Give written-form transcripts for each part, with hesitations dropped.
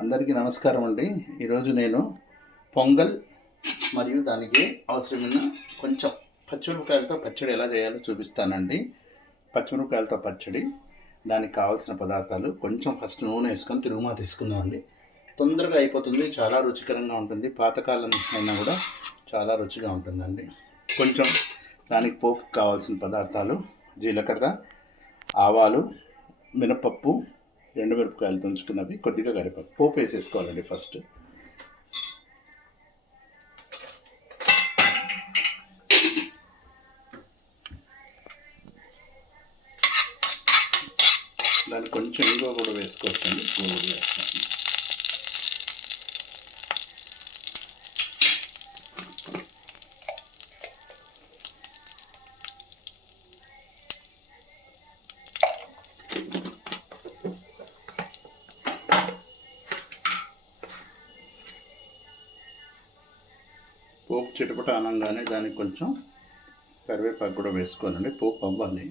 అందరికీ నమస్కారం అండి. ఈరోజు నేను పొంగల్ మరియు దానికి అవసరమైన కొంచెం పచ్చిమిరపకాయలతో పచ్చడి ఎలా చేయాలో చూపిస్తానండి. పచ్చిమిరపకాయలతో పచ్చడి, దానికి కావాల్సిన పదార్థాలు కొంచెం ఫస్ట్ నూనె వేసుకొని తిరుగుమా తీసుకుందామండి. తొందరగా అయిపోతుంది, చాలా రుచికరంగా ఉంటుంది. పాతకాలం అయినా కూడా చాలా రుచిగా ఉంటుందండి. కొంచెం దానికి పోపుకు కావాల్సిన పదార్థాలు: జీలకర్ర, ఆవాలు, మినపప్పు, ఎండుమిరపకాయలు తుంచుకున్నవి, కొద్దిగా కరివేపాకు. పోపు వేసేసుకోవాలండి. ఫస్ట్ దానికి కొంచెం ఇంగువ కూడా వేసుకోవచ్చండి. పోపు చిటపట అనగానే దానికి కొంచెం కరివేపాకు కూడా వేసుకోవాలండి. పోపు అవ్వాలి.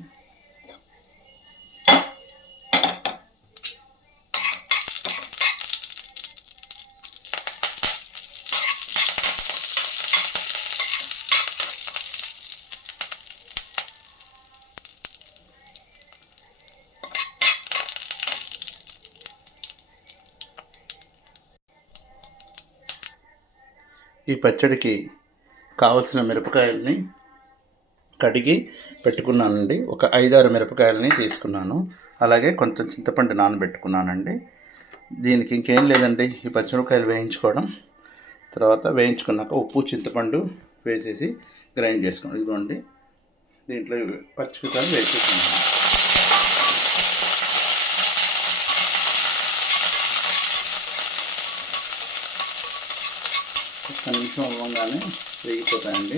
ఈ పచ్చడికి కావలసిన మిరపకాయలని కడిగి పెట్టుకున్నానండి. ఒక 5-6 మిరపకాయలని తీసుకున్నాను. అలాగే కొంచెం చింతపండు నానబెట్టుకున్నానండి. దీనికి ఇంకేం లేదండి, ఈ పచ్చిమిరపకాయలు వేయించుకోవడం. తర్వాత వేయించుకున్నాక ఉప్పు, చింతపండు వేసేసి గ్రైండ్ చేసుకోండి. ఇదిగోండి, దీంట్లో పచ్చిమిరపకాయలు వేసేసుకున్నాను. ఒక్క నిమిషం అవ్వగానే వేగిపోతాయండి.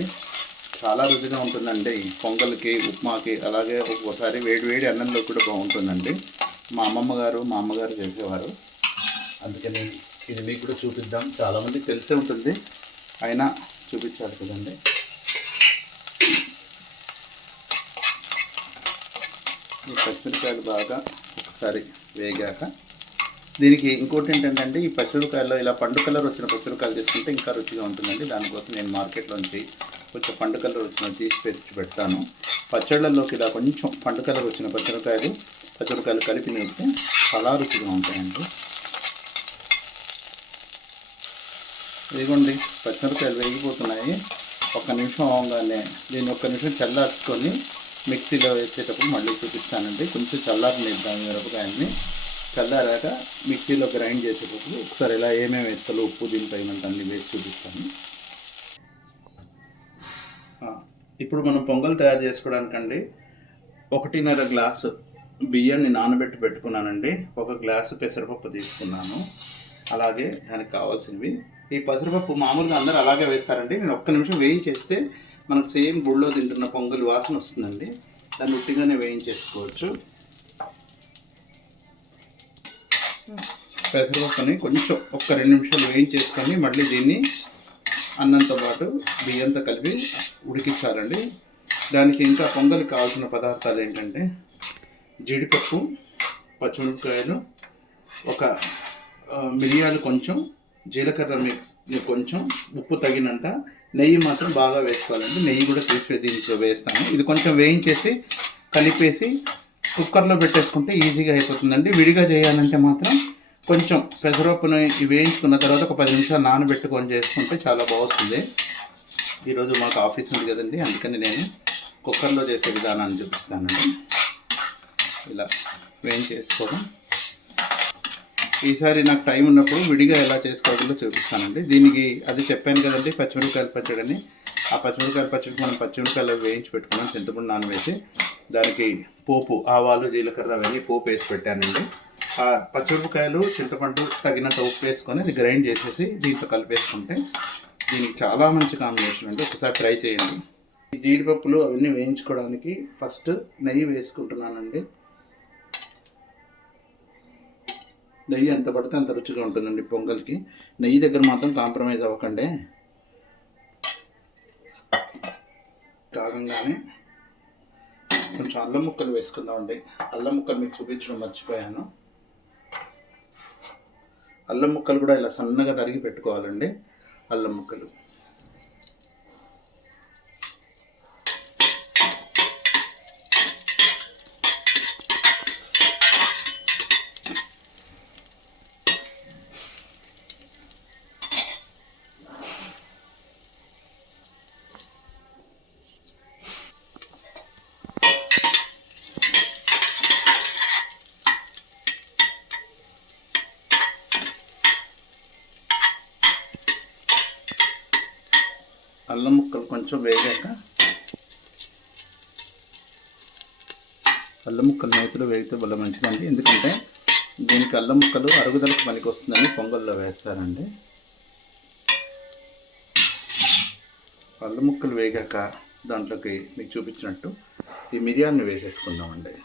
చాలా రుచిగా ఉంటుందండి. పొంగల్కి, ఉప్మాకి, అలాగే ఒక్కోసారి వేడి అన్నంలో కూడా బాగుంటుందండి. మా అమ్మగారు చేసేవారు. అందుకని ఇది మీకు కూడా చూపిద్దాం. చాలామందికి తెలిసే ఉంటుంది, అయినా చూపించాలి కదండి. ఈ పచ్చిమిరపకాయలు బాగా ఒకసారి వేగాక దీనికి ఇంకోటి ఏంటంటే, ఈ పచ్చిమిరపకాయల్లో ఇలా పండు కలర్ వచ్చిన పచ్చిమిరపకాయలు చేసుకుంటే ఇంకా రుచిగా ఉంటుందండి. దానికోసం నేను మార్కెట్లోంచి కొంచెం పండు కలర్ వచ్చిన తీసి పెడతాను. పచ్చళ్ళల్లోకి ఇలా కొంచెం పండు కలర్ వచ్చిన పచ్చిమిరపకాయలు కలిపి నింపితే చాలా రుచిగా ఉంటాయండి. ఇదిగోండి, పచ్చిమిరపకాయలు వేగిపోతున్నాయి. ఒక్క నిమిషం అవగానే దీన్ని ఒక్క నిమిషం చల్లార్చుకొని మిక్సీలో వేసేటప్పుడు మళ్ళీ చూపిస్తానండి. కొంచెం చల్లారనిద్దాం మిరపకాయలని. చల్లారాక మిక్సీలో గ్రైండ్ చేసేటప్పుడు ఒకసారి ఇలా ఏమేమి వేస్తాలో ఉప్పు, దీనిపై అన్ని వేసి చూపిస్తాను. ఇప్పుడు మనం పొంగల్ తయారు చేసుకోవడానికండి 1.5 గ్లాసు బియ్యాన్ని నానబెట్టి పెట్టుకున్నానండి. 1 గ్లాసు పెసరపప్పు తీసుకున్నాను. అలాగే దానికి కావాల్సినవి, ఈ పెసరపప్పు మామూలుగా అందరూ అలాగే వేస్తారండి. నేను ఒక్క నిమిషం వేయించేస్తే మనకు సేమ్ గుళ్ళో తింటున్న పొంగల్ వాసన వస్తుందండి. దాన్ని ఉట్టిగానే వేయించేసుకోవచ్చు. పెసరపప్పుని కొంచెం ఒక్క 2 నిమిషాలు వేయించేసుకొని మళ్ళీ దీన్ని అన్నంతో పాటు బియ్యంతో కలిపి ఉడికించాలండి. దానికి ఇంకా పొంగల్కి కావాల్సిన పదార్థాలు ఏంటంటే, జీడిపప్పు, పచ్చిమిరపకాయలు, ఒక మిరియాలు కొంచెం, జీలకర్ర కొంచెం, ఉప్పు తగినంత, నెయ్యి మాత్రం బాగా వేసుకోవాలండి. నెయ్యి కూడా తీసి దీంట్లో వేస్తాను. ఇది కొంచెం వేయించేసి కలిపేసి కుక్కర్లో పెట్టేసుకుంటే ఈజీగా అయిపోతుందండి. విడిగా చేయాలంటే మాత్రం కొంచెం పెసరపప్పుని వేయించుకున్న తర్వాత ఒక 10 నిమిషాలు నానబెట్టుకొని చేసుకుంటే చాలా బాగుంటుంది. ఈరోజు మాకు ఆఫీస్ ఉంది కదండి, అందుకని నేను కుక్కర్లో చేసే విధానాన్ని చూపిస్తానండి. ఇలా వేయించేసుకోవడం. ఈసారి నాకు టైం ఉన్నప్పుడు విడిగా ఎలా చేసుకోవాలో చూపిస్తానండి. దీనికి అది చెప్పాను కదండి, పచ్చిమిరపకాయల పచ్చడిని. ఆ పచ్చిమిరపకాయల పచ్చడికి మనం పచ్చిమిరపకాయలు వేయించి పెట్టుకున్నాం, చింతపండు నానవేసి దానికి పోపు, ఆవాలు, జీలకర్ర అవన్నీ పోపు వేసి పెట్టానండి. ఆ పచ్చిమిరపకాయలు, చింతపండు తగినంత ఉప్పు వేసుకొని అది గ్రైండ్ చేసేసి దీంతో కలిపేసుకుంటే దీనికి చాలా మంచి కాంబినేషన్ అండి. ఒకసారి ట్రై చేయండి. ఈ జీడిపప్పులు అవన్నీ వేయించుకోవడానికి ఫస్ట్ నెయ్యి వేసుకుంటున్నానండి. నెయ్యి ఎంత పడితే అంత రుచిగా ఉంటుందండి పొంగల్కి. నెయ్యి దగ్గర మాత్రం కాంప్రమైజ్ అవ్వకండి. కాగంగానే కొంచెం అల్లం ముక్కలు వేసుకుందామండి. అల్లం ముక్కలు మీకు చూపించడం మర్చిపోయాను. అల్లం ముక్కలు కూడా ఇలా సన్నగా తరిగి పెట్టుకోవాలండి. అల్లం ముక్కలు అల్లం ముక్కలు కొంచెం వేగాక అల్లం ముక్కలు నేతిలో వేగితే వల్ల మంచిదండి. ఎందుకంటే దీనికి అల్లం ముక్కలు అరుగుదలకు పనికి వస్తుందని పొంగల్లో వేస్తారండి. అల్లం ముక్కలు వేగాక దాంట్లోకి మీకు చూపించినట్టు ఈ మిరియాలను వేసేసుకుందామండి.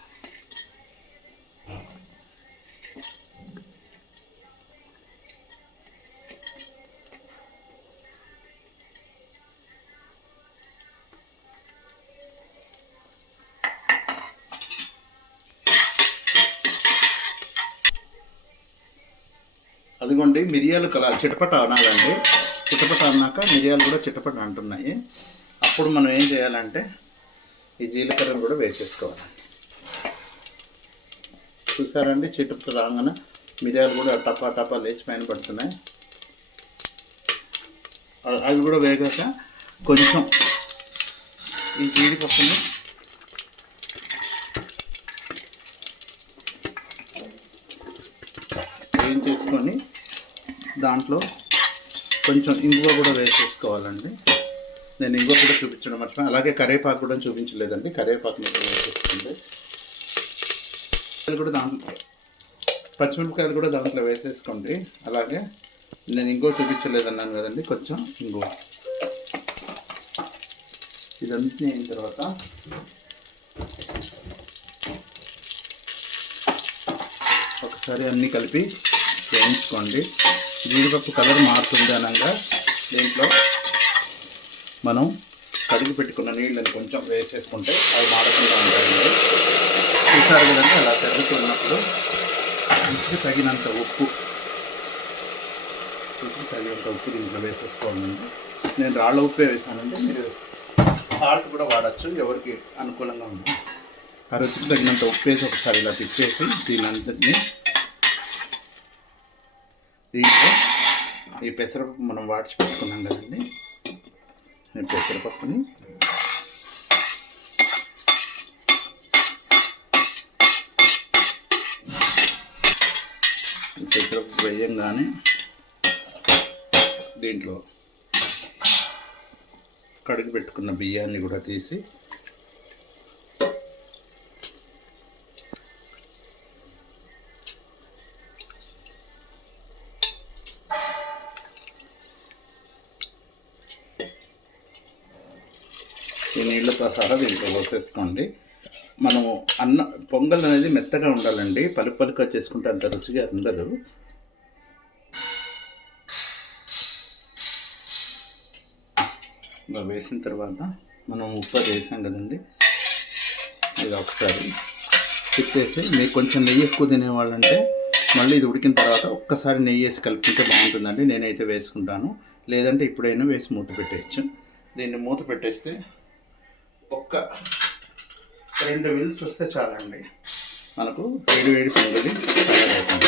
అదిగోండి మిరియాలు చిటపట అనాలండి. చిటపట అన్నాక మిరియాలు కూడా చిటపట అంటున్నాయి. అప్పుడు మనం ఏం చేయాలంటే ఈ జీలకర్రను కూడా వేసేసుకోవాలి. చూసారండి, చిటపట రాగానే మిరియాలు కూడా టపా టపా లేచి పైన పడుతున్నాయి. అవి కూడా వేగాక కొంచెం ఈ జీడిపప్పుని వేయించేసుకొని దాంట్లో కొంచెం ఇంగువ కూడా వేసేసుకోవాలండి. నేను ఇంగువ కూడా చూపించడం మర్చిపోయాను. అలాగే కరివేపాకు కూడా చూపించలేదండి. కరివేపాకు కూడా వేసేసుకోండి. కూడా దాంట్లో పచ్చిమిరపకాయలు కూడా దాంట్లో వేసేసుకోండి. అలాగే నేను ఇంగువ చూపించలేదన్నాను కదండి, కొంచెం ఇంగువ. ఇదంతా అయిన తర్వాత ఒకసారి అన్నీ కలిపి వేయించుకోండి. జీడిపప్పు కలర్ మారుతుంది అనగా దీంట్లో మనం కడిగి పెట్టుకున్న నీళ్ళని కొంచెం వేసేసుకుంటే అవి మారకుండా ఉంటాయండి. చూసారు కదండి, అలా జరుగుతున్నప్పుడు రుచికి తగినంత ఉప్పు దీంట్లో వేసేసుకోవాలండి. నేను రాళ్ళ ఉప్పే వేసానండి. మీరు సాల్ట్ కూడా వాడచ్చు, ఎవరికి అనుకూలంగా ఉంది. ఆ రుచికి తగినంత ఉప్పు వేసి ఒకసారి ఇలా తిప్పేసి దీనంతటిని దీంట్లో ఈ పెసరపప్పు మనం వాడిచి పెట్టుకున్నాం కదండి, ఈ పెసరపప్పుని పెసరపప్పు వేయంగానే దీంట్లో కడిగి పెట్టుకున్న బియ్యాన్ని కూడా తీసి ఈ నీళ్ళతో సహా దీంట్లో పోసేసుకోండి. మనము పొంగల్ అనేది మెత్తగా ఉండాలండి. పలుకు పలుకుగా చేసుకుంటే అంత రుచిగా ఉండదు. ఇలా వేసిన తర్వాత మనం ఉప్పు వేసాం కదండి, ఇది ఒకసారి తిప్పేసి, మీకు కొంచెం నెయ్యి ఎక్కువ తినేవాళ్ళంటే మళ్ళీ ఇది ఉడికిన తర్వాత ఒక్కసారి నెయ్యి వేసి కలుపుకుంటే బాగుంటుందండి. నేనైతే వేసుకుంటాను. లేదంటే ఇప్పుడైనా వేసి మూత పెట్టేయచ్చు. దీన్ని మూత పెట్టేస్తే ఒక్క 2 విజిల్స్ వస్తే చాలండి, మనకు వేడి వేడి పొంగలి తయారవుతుంది.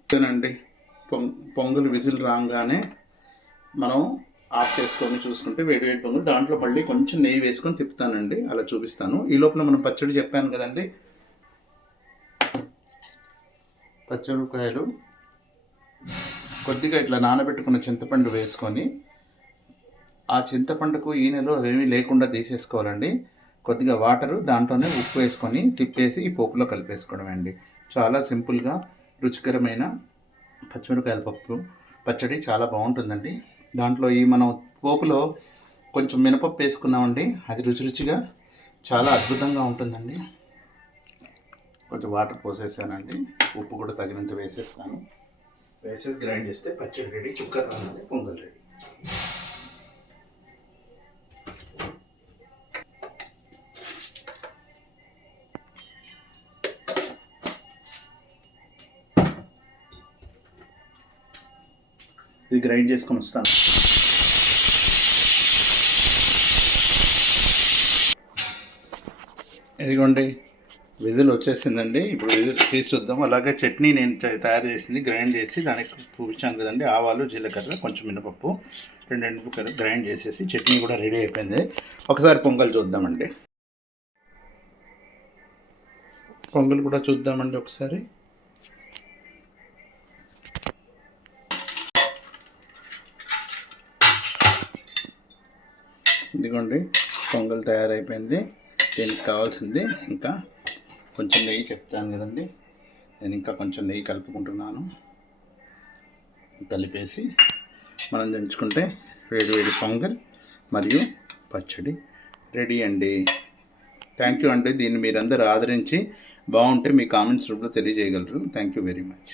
అంతేనండి. పొంగల్ విజిల్ రాగానే మనం ఆఫ్ చేసుకొని చూసుకుంటే వేడి వేడి పొంగల్. దాంట్లో మళ్ళీ కొంచెం నెయ్యి వేసుకొని తిప్పుతానండి, అలా చూపిస్తాను. ఈ లోపల మనం పచ్చడి చెప్పాను కదండి, పచ్చిమిరపకాయలు కొద్దిగా ఇట్లా నానబెట్టుకున్న చింతపండు వేసుకొని, ఆ చింతపండుకు ఈనెలో ఏమీ లేకుండా తీసేసుకోవాలండి. కొద్దిగా వాటరు, దాంట్లోనే ఉప్పు వేసుకొని తిప్పేసి ఈ పోపులో కలిపేసుకోవడం అండి. చాలా సింపుల్గా రుచికరమైన పచ్చిమిరపకాయల పప్పు పచ్చడి చాలా బాగుంటుందండి. దాంట్లో ఈ మనం పోపులో కొంచెం మినపప్పు వేసుకున్నామండి, అది రుచిగా చాలా అద్భుతంగా ఉంటుందండి. కొంచెం వాటర్ పోసేసానండి, ఉప్పు కూడా తగినంత వేసేస్తాను. వేసేసి గ్రైండ్ చేస్తే పచ్చడి రెడీ, చుక్కర్ రాగానే పొంగల్ రెడీ. ఇది గ్రైండ్ చేసుకొని వస్తాను. ఇదిగోండి విజిల్ వచ్చేసిందండి. ఇప్పుడు విజిల్ తీసి చూద్దాం. అలాగే చట్నీ నేను తయారు చేసింది గ్రైండ్ చేసి దానికి చూపించాను కదండి. ఆవాలు, జీలకర్ర, కొంచెం మినపప్పు, రెండు ఎండుమిరపకాయలు గ్రైండ్ చేసేసి చట్నీ కూడా రెడీ అయిపోయింది. ఒకసారి పొంగల్ చూద్దామండి. పొంగల్ కూడా చూద్దామండి ఒకసారి. ఇదిగోండి పొంగల్ తయారైపోయింది. దీనికి కావాల్సింది ఇంకా కొంచెం నెయ్యి చెప్తాను కదండి. నేను ఇంకా కొంచెం నెయ్యి కలుపుకుంటున్నాను. కలిపేసి మనం దించుకుంటే వేడి పొంగల్ మరియు పచ్చడి రెడీ అండి. థ్యాంక్ యూ అండి. దీన్ని మీరందరూ ఆదరించి బాగుంటే మీ కామెంట్స్ రూపంలో తెలియజేయగలరు. Thank you very much.